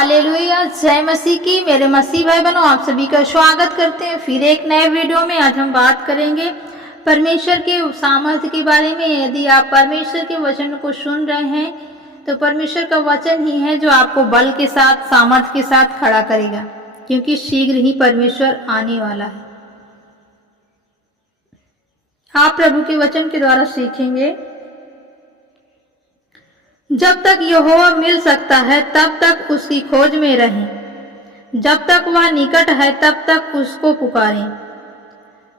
Hallelujah, जय मसीह की। मेरे मसीह भाई बहनों, आप सभी का स्वागत करते हैं फिर एक नए वीडियो में। आज हम बात करेंगे परमेश्वर के सामर्थ्य के बारे में। यदि आप परमेश्वर के वचन को सुन रहे हैं तो परमेश्वर का वचन ही है जो आपको बल के साथ, सामर्थ्य के साथ खड़ा करेगा, क्योंकि शीघ्र ही परमेश्वर आने वाला है। आप प्रभु के वचन के द्वारा सीखेंगे, जब तक यहोवा मिल सकता है तब तक उसकी खोज में रहें, जब तक वह निकट है तब तक उसको पुकारें।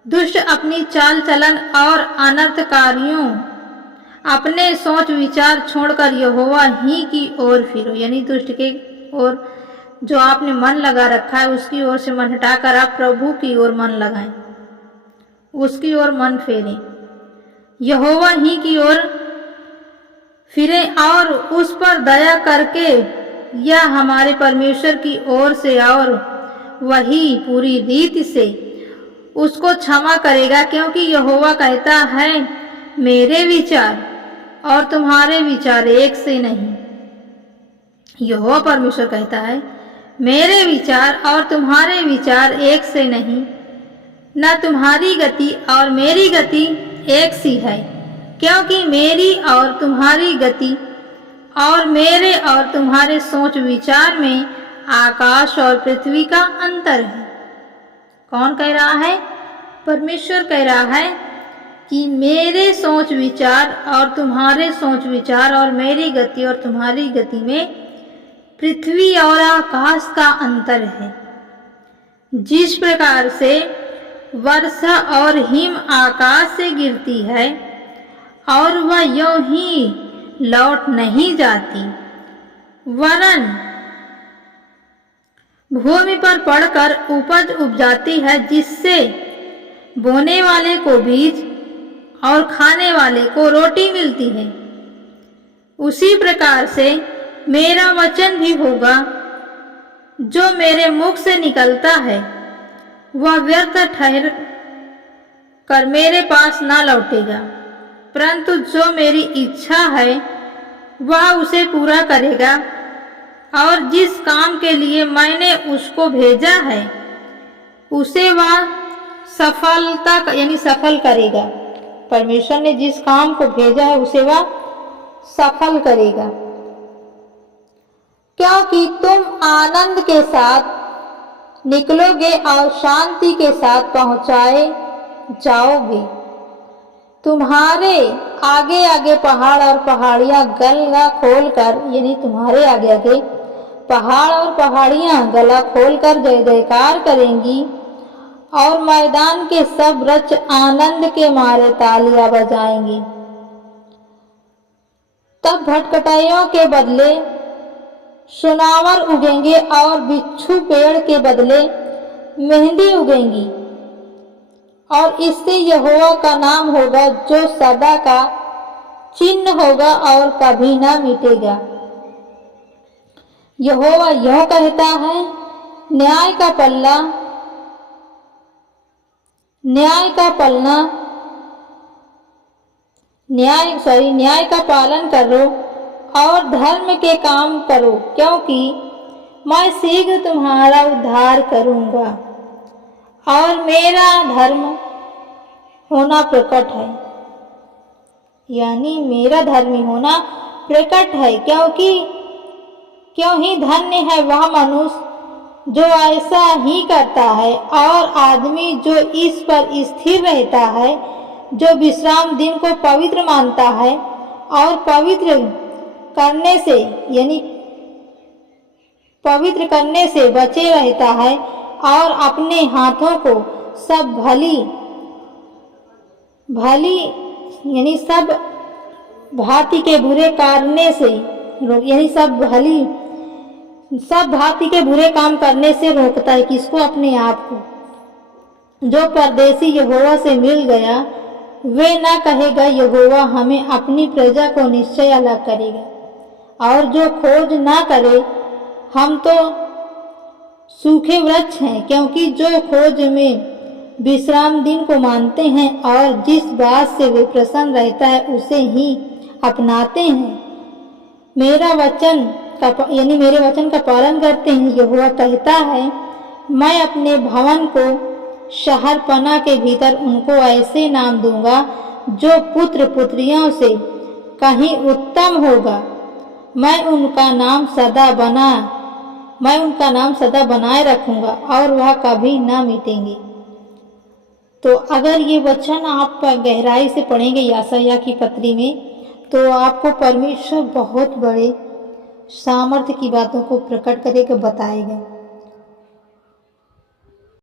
दुष्ट अपनी चाल चलन और अनर्थकारियों अपने सोच विचार छोड़कर यहोवा ही की ओर फिरो। यानी दुष्ट के ओर जो आपने मन लगा रखा है उसकी ओर से मन हटाकर आप प्रभु की ओर मन लगाएं, उसकी ओर मन फेरें, यहोवा ही की ओर फिरें और उस पर दया करके यह हमारे परमेश्वर की ओर से और वही पूरी रीति से उसको क्षमा करेगा, क्योंकि यहोवा कहता है मेरे विचार और तुम्हारे विचार एक से नहीं। यहोवा परमेश्वर कहता है मेरे विचार और तुम्हारे विचार एक से नहीं, न तुम्हारी गति और मेरी गति एक सी है, क्योंकि मेरी और तुम्हारी गति और मेरे और तुम्हारे सोच विचार में आकाश और पृथ्वी का अंतर है। कौन कह रहा है? परमेश्वर कह रहा है कि मेरे सोच विचार और तुम्हारे सोच विचार और मेरी गति और तुम्हारी गति में पृथ्वी और आकाश का अंतर है। जिस प्रकार से वर्षा और हिम आकाश से गिरती है और वह यूं ही लौट नहीं जाती, वरन भूमि पर पड़कर उपज उपजाती है, जिससे बोने वाले को बीज और खाने वाले को रोटी मिलती है, उसी प्रकार से मेरा वचन भी होगा जो मेरे मुख से निकलता है, वह व्यर्थ ठहर कर मेरे पास ना लौटेगा, परंतु जो मेरी इच्छा है वह उसे पूरा करेगा और जिस काम के लिए मैंने उसको भेजा है उसे वह सफलता यानी सफल करेगा। परमेश्वर ने जिस काम को भेजा है उसे वह सफल करेगा, क्योंकि तुम आनंद के साथ निकलोगे और शांति के साथ पहुंचाए जाओगे। तुम्हारे आगे आगे पहाड़ और पहाड़ियां गला खोलकर, यानी तुम्हारे आगे आगे पहाड़ और पहाड़ियां गला खोलकर जय जयकार करेंगी और मैदान के सब वृक्ष आनंद के मारे तालियां बजाएंगी। तब भटकटाइयों के बदले सुनावर उगेंगे और बिच्छू पेड़ के बदले मेहंदी उगेंगी, और इससे यहोवा का नाम होगा जो सदा का चिन्ह होगा और कभी ना मिटेगा। यहोवा यह कहता है न्याय का पालन करो और धर्म के काम करो, क्योंकि मैं शीघ्र तुम्हारा उद्धार करूंगा और मेरा धर्म होना प्रकट है। यानी मेरा धर्मी होना प्रकट है, क्यों ही धन्य है वह मनुष्य जो ऐसा ही करता है, और आदमी जो इस पर स्थिर रहता है, जो विश्राम दिन को पवित्र मानता है और पवित्र करने से बचे रहता है और अपने हाथों को सब सब भांति के बुरे करने से, सब भांति के बुरे काम करने से रोकता है। किसको? अपने आप को। जो परदेसी यहोवा से मिल गया वे ना कहेगा यहोवा हमें अपनी प्रजा को निश्चय अलग करेगा, और जो खोज ना करे हम तो सूखे वृक्ष हैं, क्योंकि जो खोज में विश्राम दिन को मानते हैं और जिस बात से वे प्रसन्न रहता है उसे ही अपनाते हैं। मेरा वचन यानी मेरे वचन का पालन करते हैं, यहोवा कहता है, मैं अपने भवन को शहरपना के भीतर उनको ऐसे नाम दूंगा जो पुत्र पुत्रियों से कहीं उत्तम होगा। मैं उनका नाम सदा बनाए रखूंगा और वह कभी न मिटेंगे। तो अगर ये वचन आप गहराई से पढ़ेंगे यशायाह की पत्री में, तो आपको परमेश्वर बहुत बड़े सामर्थ्य की बातों को प्रकट करेगा, बताएगा।